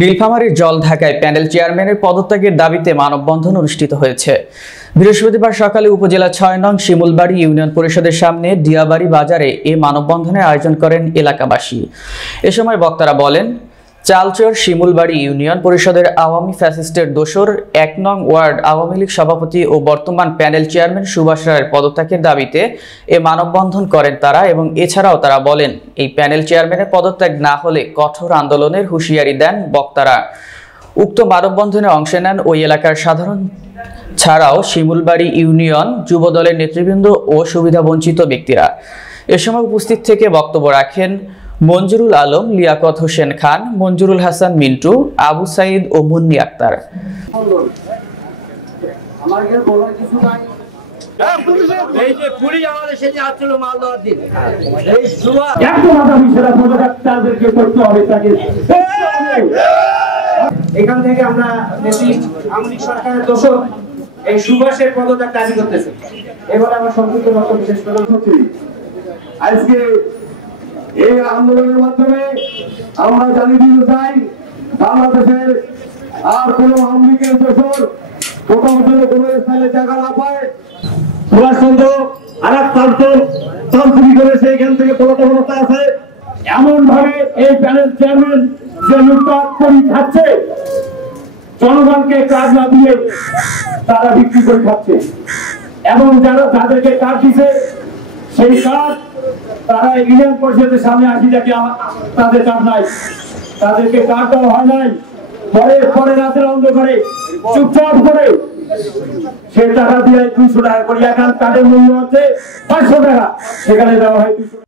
নীলফামারীর জলঢাকায় প্যানেল চেয়ারম্যানের পদত্যাগের দাবিতে মানববন্ধন অনুষ্ঠিত হয়েছে। বৃহস্পতিবার সকালে উপজেলা ৬ নং শিমুলবাড়ি ইউনিয়ন পরিষদের সামনে ডিয়াবাড়ি বাজারে এ মানববন্ধনের আয়োজন করেন এলাকাবাসী। এ সময় বক্তারা বলেন, চালচর শিমুলবাড়ি ইউনিয়ন পরিষদের আওয়ামী ফ্যাসিস্টের দোসর ১ নং ওয়ার্ড আওয়ামী লীগ সভাপতি ও বর্তমান প্যানেল চেয়ারম্যান সুভাষ রায়ের পদত্যাগের দাবিতে এ মানববন্ধন করেন তারা। এবং এছাড়াও তারা বলেন, এই প্যানেল চেয়ারম্যানের পদত্যাগ না হলে কঠোর আন্দোলনের হুঁশিয়ারি দেন বক্তারা। উক্ত মানববন্ধনে অংশ নেন ওই এলাকার সাধারণ ছাড়াও শিমুলবাড়ি ইউনিয়ন যুবদলের নেতৃবৃন্দ ও সুবিধাবঞ্চিত ব্যক্তিরা। এ সময় উপস্থিত থেকে বক্তব্য রাখেন মঞ্জুরুল আলম, লিয়াকত হোসেন খান, মঞ্জুরুল হাসান মিন্টু, আবু সাইদ ও মুন্নি আক্তার। এখান থেকে আমরা আওয়ামী সরকারের দোষর এই সুভাষের পদত্যাগ দাবি করতেছি। এবার আমার সংক্ষিপ্ত বক্তব্য শেষ করছি। আজকে এই আন্দোলনের মাধ্যমে আমরা জানিয়ে দিতে চাই, বাংলাদেশের আর কোন আওয়ামী লীগের দোষর কোথাও যেন কোন স্থানে জায়গা না পায়। সুভাষচন্দ্র আর এক তান্ত্রিক করে সেইখান থেকে পলাতক অবস্থায় আছে। এমন ভাবে এই প্যানেল চেয়ারম্যান যে লুটপাট করে খাচ্ছে, জনগণকে কাজ না দিয়ে তারা বিক্রি করে খাচ্ছে, এবং যারা তাদেরকে কাজ দিচ্ছে সেই কাজ তারা ইউনিয়ন পরিষদের সামনে আসি দেখে তাদের কাজ নাই, তাদেরকে কাজ দেওয়া হয় নাই। পরে রাতের অন্ধকারে চুপচাপ করে সে টাকা দিয়ে 200 টাকা করে, এখন কার্ডের মূল্য হচ্ছে 500 টাকা, সেখানে দেওয়া হয় 200 টাকা।